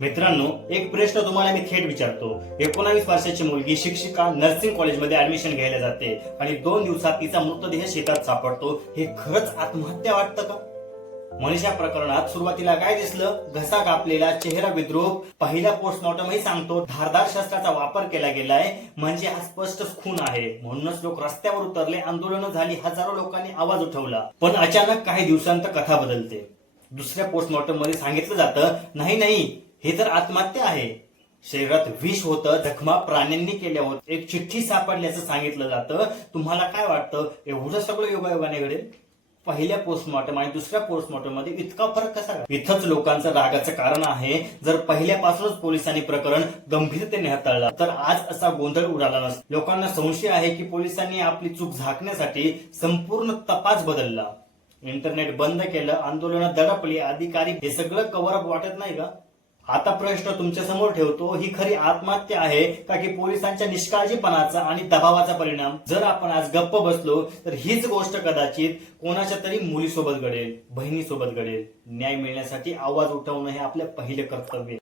मित्रांनो, एक प्रश्न तुम्हाला मी थेट विचारतो. 19 वर्षाची मुलगी शिक्षिका नर्सिंग कॉलेजमध्ये ऍडमिशन घ्यायला जाते आणि 2 दिवसात तिचा मृतदेह शेतात सापडतो. हे खरंच आत्महत्या वाटतं का? मनीषा प्रकरणात सुरुवातीला काय दिसलं? घसा कापलेला, चेहरा विद्रूप. पहिला पोस्टमॉर्टमही सांगतो धारदार शस्त्राचा वापर केला गेलाय, म्हणजे हा स्पष्ट खून आहे. म्हणूनच लोक रस्त्यावर उतरले, आंदोलनं झाली, हजारो लोकांनी आवाज उठवला. पण अचानक काही दिवसांत कथा बदलते. दुसऱ्या पोस्टमॉर्टम मध्ये सांगितलं जातं, नाही, हे तर आत्महत्या आहे. शरीरात विष होतं, जखमा प्राण्यांनी केल्या होत, एक चिठ्ठी सापडल्याचं सांगितलं जातं. तुम्हाला काय वाटतं, एवढं सगळं योगायोगाने घडेल? पहिल्या पोस्टमॉर्टम आणि दुसऱ्या पोस्टमॉर्टम मध्ये इतका फरक कसा? इथंच लोकांचं रागाचं कारण आहे. जर पहिल्यापासूनच पोलिसांनी प्रकरण गंभीरतेने हाताळलं तर आज असा गोंधळ उडाला नसता. लोकांना संशय आहे की पोलिसांनी आपली चूक झाकण्यासाठी संपूर्ण तपास बदलला. इंटरनेट बंद केलं, आंदोलनं दडपली, अधिकारी हे सगळं कव्हर अप वाटत नाही का? आता प्रश्न तुमच्या समोर ठेवतो, ही खरी आत्महत्या आहे का की पोलिसांच्या निष्काळजीपणाचा आणि दबावाचा परिणाम? जर आपण आज गप्प बसलो तर हीच गोष्ट कदाचित कोणाच्या तरी मुलीसोबत घडेल, बहिणीसोबत घडेल. न्याय मिळण्यासाठी आवाज उठवणं हे आपलं पहिलं कर्तव्य.